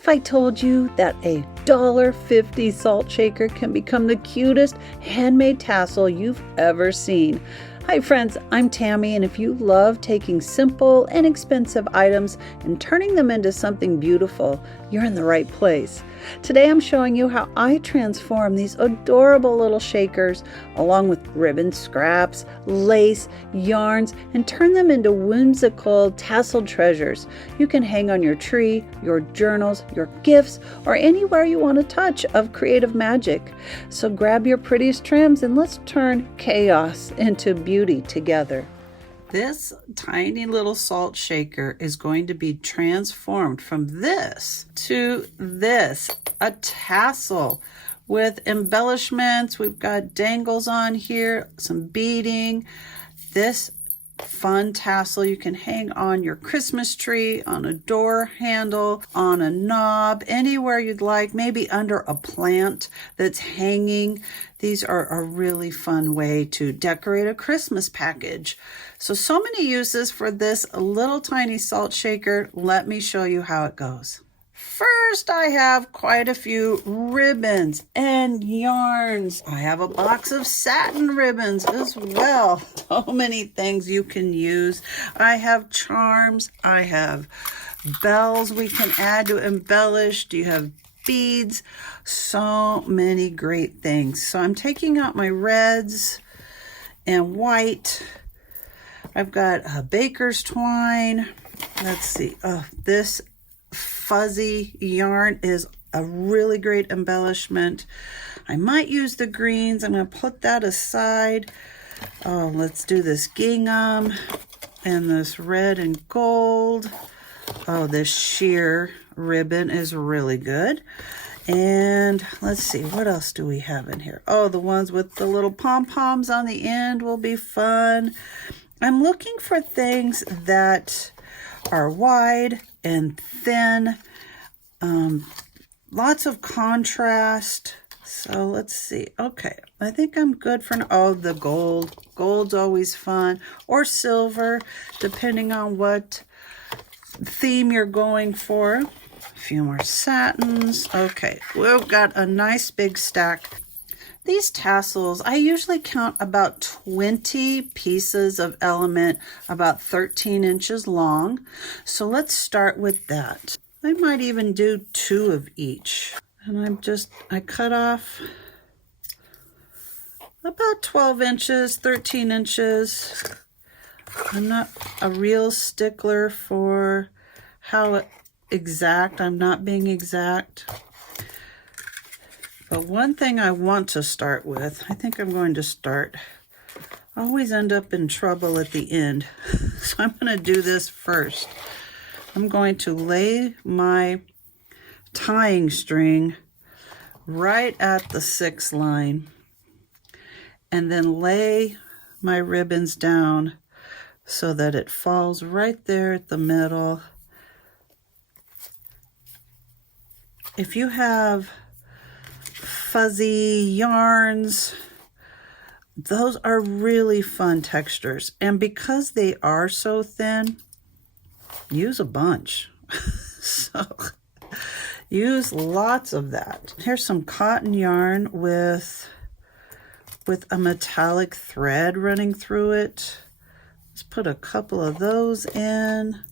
if I told you that a $1.50 salt shaker can become the cutest handmade tassel you've ever seen? Hi friends, I'm Tammy, and if you love taking simple, inexpensive items and turning them into something beautiful, you're in the right place. Today I'm showing you how I transform these adorable little shakers along with ribbon scraps, lace, yarns, and turn them into whimsical tassel treasures you can hang on your tree, your journals, your gifts, or anywhere you want a touch of creative magic. So grab your prettiest trims and let's turn chaos into beauty together. This tiny little salt shaker is going to be transformed from this to this, a tassel with embellishments. We've got dangles on here, some beading. This fun tassel you can hang on your Christmas tree, on a door handle, on a knob, anywhere you'd like, maybe under a plant that's hanging. These are a really fun way to decorate a Christmas package. So many uses for this little tiny salt shaker. Let me show you how it goes. First, I have quite a few ribbons and yarns. I have a box of satin ribbons as well. So many things you can use. I have charms. I have bells we can add to embellish. Do you have beads? So many great things. So I'm taking out my reds and white. I've got a baker's twine. Let's see. This fuzzy yarn is a really great embellishment. I might use the greens. I'm going to put that aside. Oh, let's do this gingham and this red and gold. Oh, this sheer ribbon is really good. And let's see, what else do we have in here? Oh, the ones with the little pom-poms on the end will be fun. I'm looking for things that are wide and thin, lots of contrast. So let's see. Okay, I think I'm good for now. Oh, the gold. Gold's always fun, or silver, depending on what theme you're going for. A few more satins. Okay, we've got a nice big stack. These tassels, I usually count about 20 pieces of element, about 13 inches long. So let's start with that. I might even do 2 of each. And I cut off about 12 inches, 13 inches. I'm not a real stickler for how exact. I'm not being exact. But one thing I want to start with, I think I'm going to start, I always end up in trouble at the end. So I'm going to do this first. I'm going to lay my tying string right at the 6th line and then lay my ribbons down so that it falls right there at the middle. If you have fuzzy yarns, those are really fun textures, and because they are so thin, use a bunch. So use lots of that. Here's some cotton yarn with a metallic thread running through it. Let's put a couple of those in.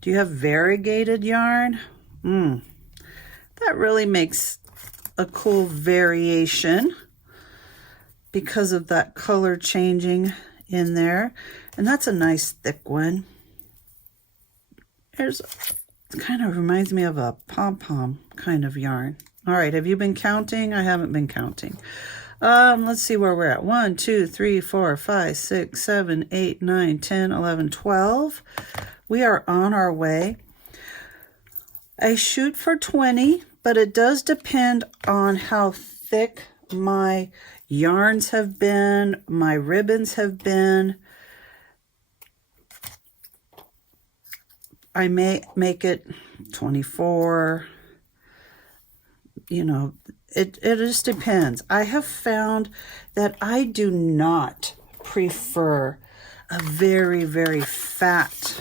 Do you have variegated yarn? That really makes a cool variation because of that color changing in there. And that's a nice thick one. It kind of reminds me of a pom-pom kind of yarn. All right, have you been counting? I haven't been counting. Let's see where we're at. 1, 2, 3, 4, 5, 6, 7, 8, 9, 10, 11, 12. We are on our way. I shoot for 20, but it does depend on how thick my yarns have been, my ribbons have been. I may make it 24, you know, it just depends. I have found that I do not prefer a very, very fat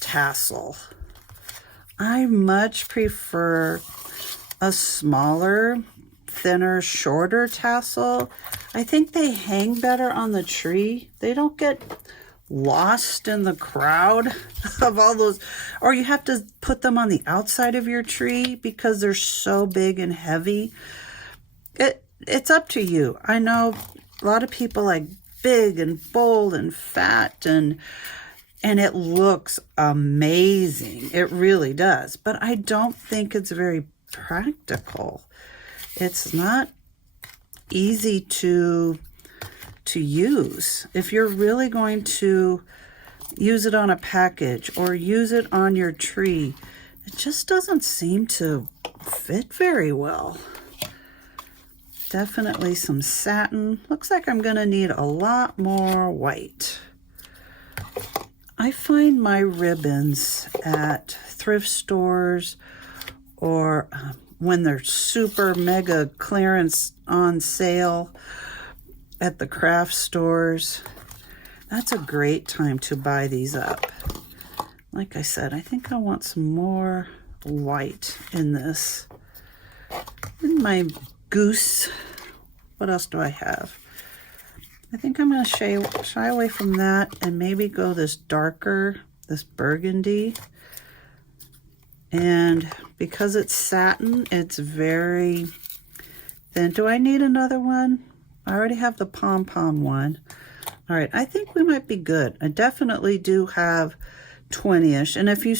tassel. I much prefer a smaller, thinner, shorter tassel. I think they hang better on the tree. They don't get lost in the crowd of all those, or you have to put them on the outside of your tree because they're so big and heavy. It's up to you. I know a lot of people like big and bold and fat, and it looks amazing. It really does. But I don't think it's very practical. It's not easy to use. If you're really going to use it on a package or use it on your tree, it just doesn't seem to fit very well. Definitely some satin. Looks like I'm going to need a lot more white. I find my ribbons at thrift stores or when they're super mega clearance on sale at the craft stores. That's a great time to buy these up. Like I said, I think I want some more white in this. In my goose, what else do I have? I think I'm going to shy away from that and maybe go this darker, this burgundy. And because it's satin, it's very thin. Do I need another one? I already have the pom-pom one. All right, I think we might be good. I definitely do have 20-ish. And if you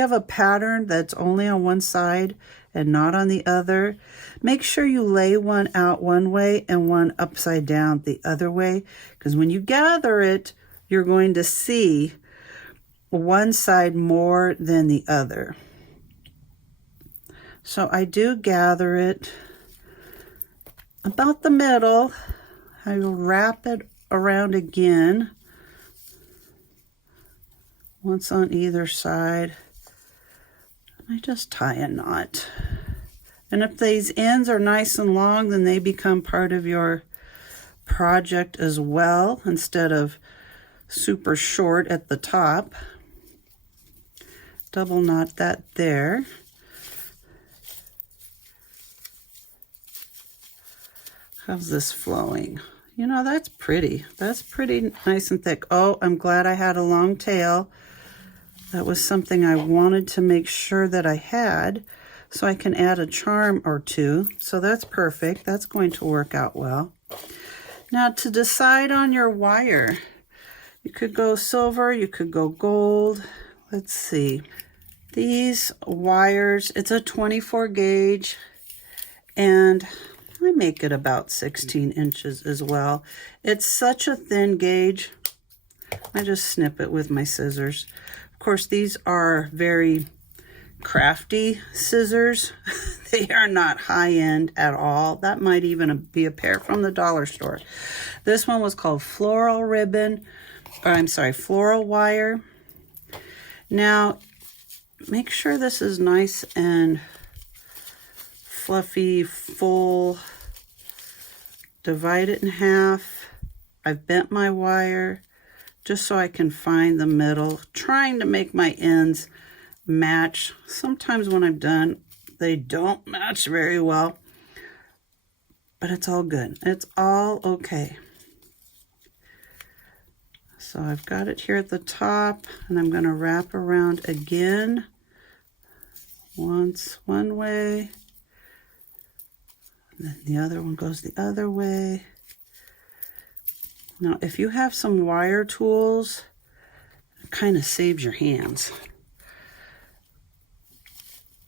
have a pattern that's only on one side and not on the other, make sure you lay one out one way and one upside down the other way. Because when you gather it, you're going to see one side more than the other. So I do gather it about the middle. I will wrap it around again, once on either side. I just tie a knot. And if these ends are nice and long, then they become part of your project as well, instead of super short at the top. Double knot that there. How's this flowing? You know, that's pretty. That's pretty nice and thick. Oh, I'm glad I had a long tail. That was something I wanted to make sure that I had, so I can add a charm or two. So that's perfect. That's going to work out well. Now, to decide on your wire, you could go silver, you could go gold. Let's see. These wires, it's a 24 gauge, and I make it about 16 inches as well. It's such a thin gauge. I just snip it with my scissors. Of course, these are very crafty scissors. They are not high-end at all. That might even be a pair from the dollar store. This one was called floral ribbon, or I'm sorry, floral wire. Now, make sure this is nice and fluffy, full. Divide it in half. I've bent my wire just so I can find the middle, trying to make my ends match. Sometimes when I'm done, they don't match very well, but it's all good. It's all okay. So I've got it here at the top, and I'm going to wrap around again. Once one way, and then the other one goes the other way. Now, if you have some wire tools, it kind of saves your hands.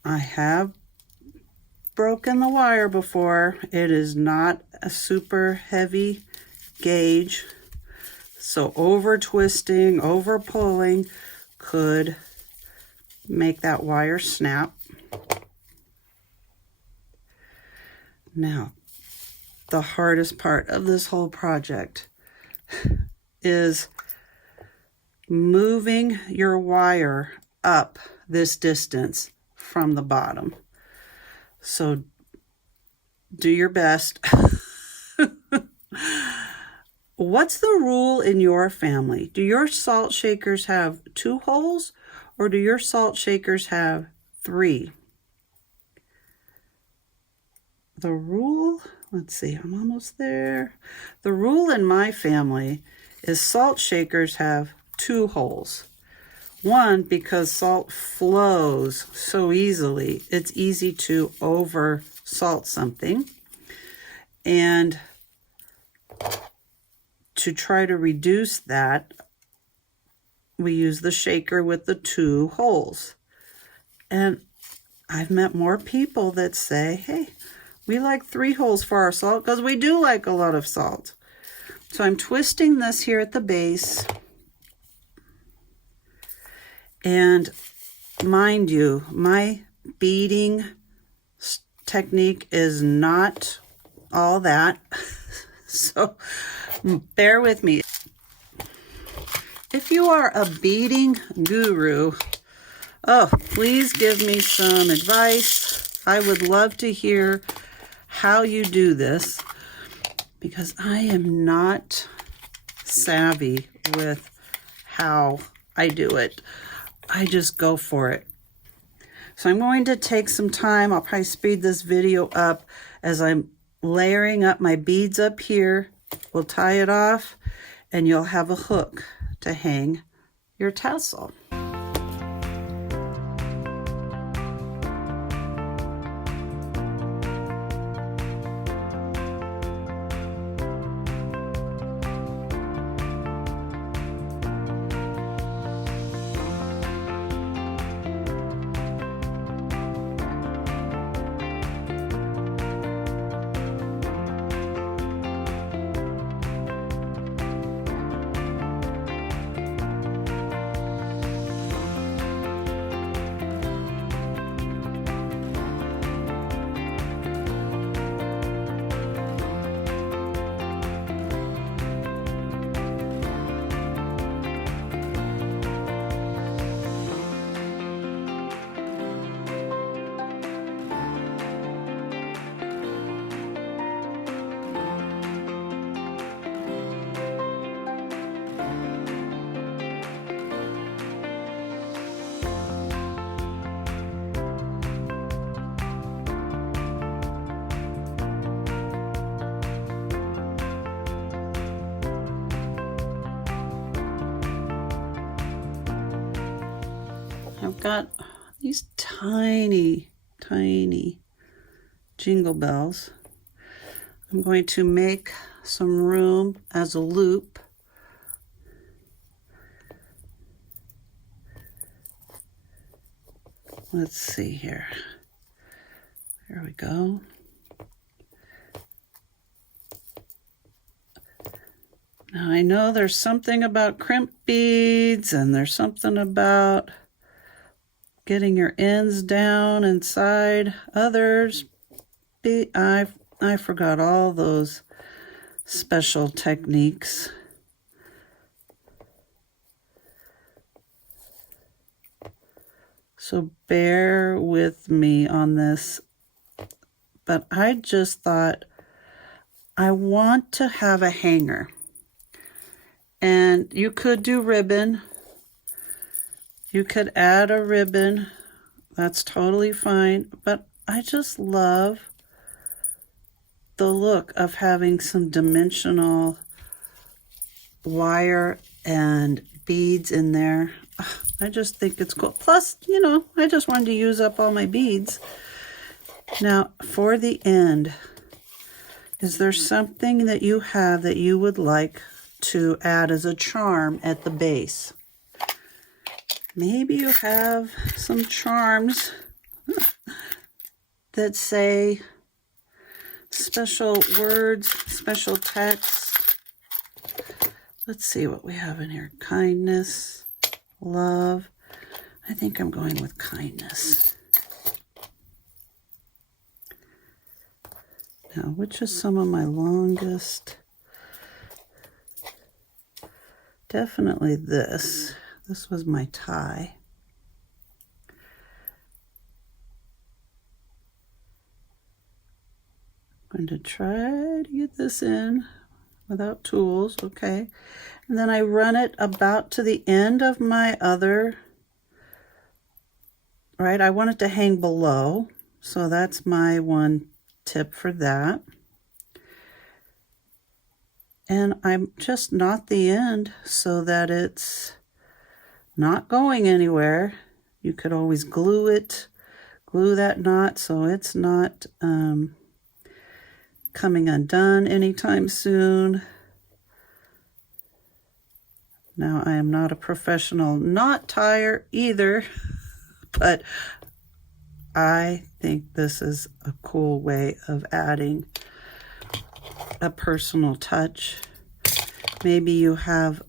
I have broken the wire before. It is not a super heavy gauge, so over twisting, over pulling could make that wire snap. Now, the hardest part of this whole project is moving your wire up this distance from the bottom. So do your best. What's the rule in your family? Do your salt shakers have 2 holes or do your salt shakers have 3? The rule, let's see, I'm almost there. The rule in my family is salt shakers have 2 holes. One, because salt flows so easily, it's easy to over salt something. And to try to reduce that, we use the shaker with the 2 holes. And I've met more people that say, hey, we like 3 holes for our salt because we do like a lot of salt. So I'm twisting this here at the base. And mind you, my beading technique is not all that. So bear with me. If you are a beading guru, oh, please give me some advice. I would love to hear how you do this, because I am not savvy with how I do it. I just go for it. So I'm going to take some time. I'll probably speed this video up as I'm layering up my beads up here. We'll tie it off and you'll have a hook to hang your tassel. I've got these tiny, tiny jingle bells. I'm going to make some room as a loop. Let's see here. There we go. Now I know there's something about crimp beads, and there's something about getting your ends down inside others. I forgot all those special techniques. So bear with me on this. But I just thought I want to have a hanger. And you could do ribbon. You could add a ribbon. That's totally fine. But I just love the look of having some dimensional wire and beads in there. I just think it's cool. Plus, you know, I just wanted to use up all my beads. Now, for the end, is there something that you have that you would like to add as a charm at the base? Maybe you have some charms that say special words, special text. Let's see what we have in here. Kindness, love. I think I'm going with kindness. Now, which is some of my longest? Definitely this. This was my tie. I'm going to try to get this in without tools, okay? And then I run it about to the end of my other right? I want it to hang below. So that's my one tip for that. And I'm just knot the end so that it's not going anywhere. You could always glue it, glue that knot so it's not coming undone anytime soon. Now, I am not a professional knot tyer either, but I think this is a cool way of adding a personal touch. Maybe you have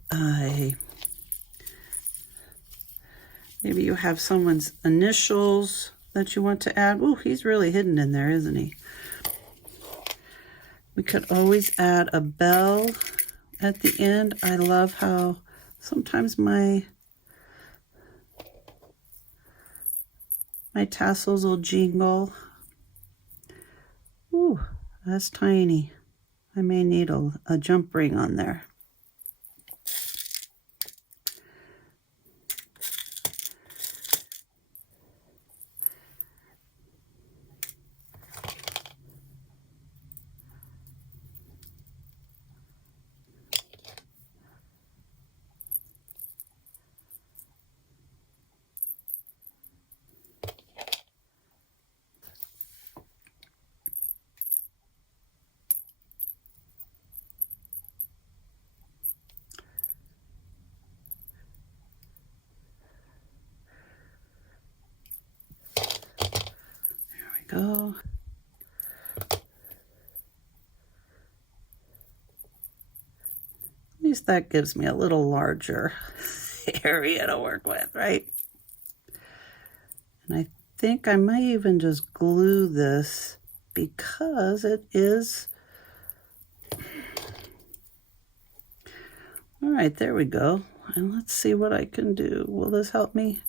someone's initials that you want to add. Ooh, he's really hidden in there, isn't he? We could always add a bell at the end. I love how sometimes my tassels will jingle. Ooh, that's tiny. I may need a jump ring on there. Go. At least that gives me a little larger area to work with, right? And I think I might even just glue this because it is. All right, there we go. And let's see what I can do. Will this help me?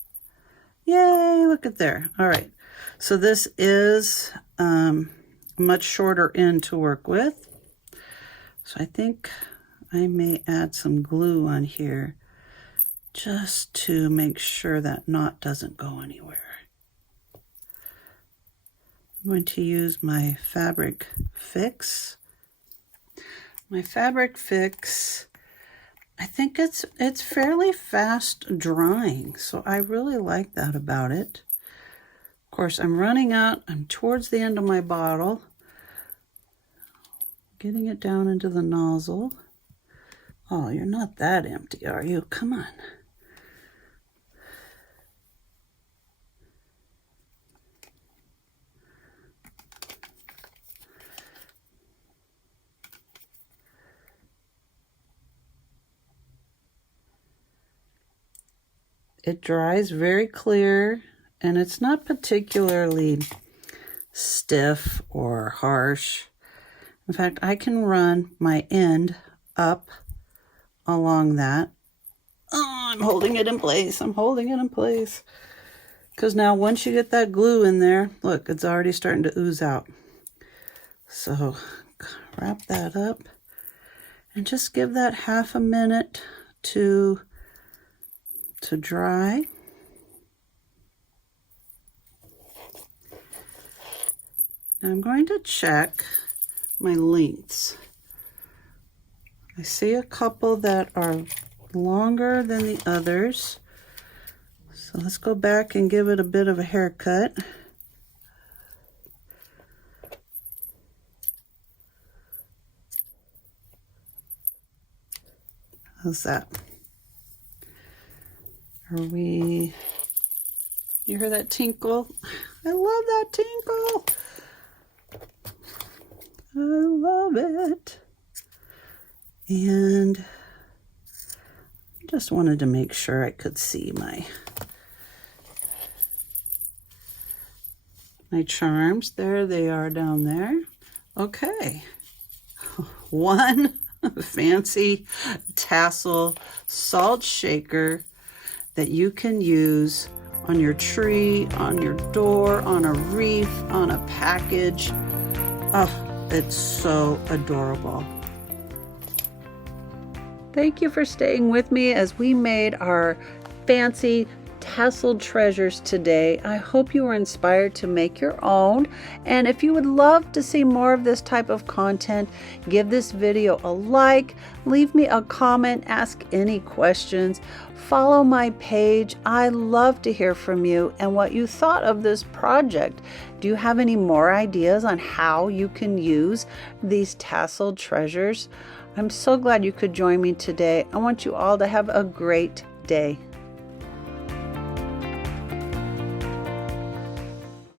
Yay, look at there. All right. So this is a much shorter end to work with. So I think I may add some glue on here just to make sure that knot doesn't go anywhere. I'm going to use my fabric fix. My fabric fix, I think it's fairly fast drying, so I really like that about it. Of course, I'm running out. I'm towards the end of my bottle. Getting it down into the nozzle. Oh, you're not that empty, are you? Come on. It dries very clear, and it's not particularly stiff or harsh. In fact, I can run my end up along that. Oh, I'm holding it in place. I'm holding it in place. Because now once you get that glue in there, look, it's already starting to ooze out. So wrap that up and just give that half a minute to dry. Now I'm going to check my lengths. I see a couple that are longer than the others. So let's go back and give it a bit of a haircut. How's that? You hear that tinkle? I love that tinkle. I love it. And I just wanted to make sure I could see my charms. There they are down there. Okay. One fancy tassel salt shaker that you can use on your tree, on your door, on a wreath, on a package. Oh, it's so adorable. Thank you for staying with me as we made our fancy Tassel Treasures today. I hope you were inspired to make your own. And if you would love to see more of this type of content, give this video a like, leave me a comment, ask any questions, follow my page. I love to hear from you and what you thought of this project. Do you have any more ideas on how you can use these tassel treasures? I'm so glad you could join me today. I want you all to have a great day.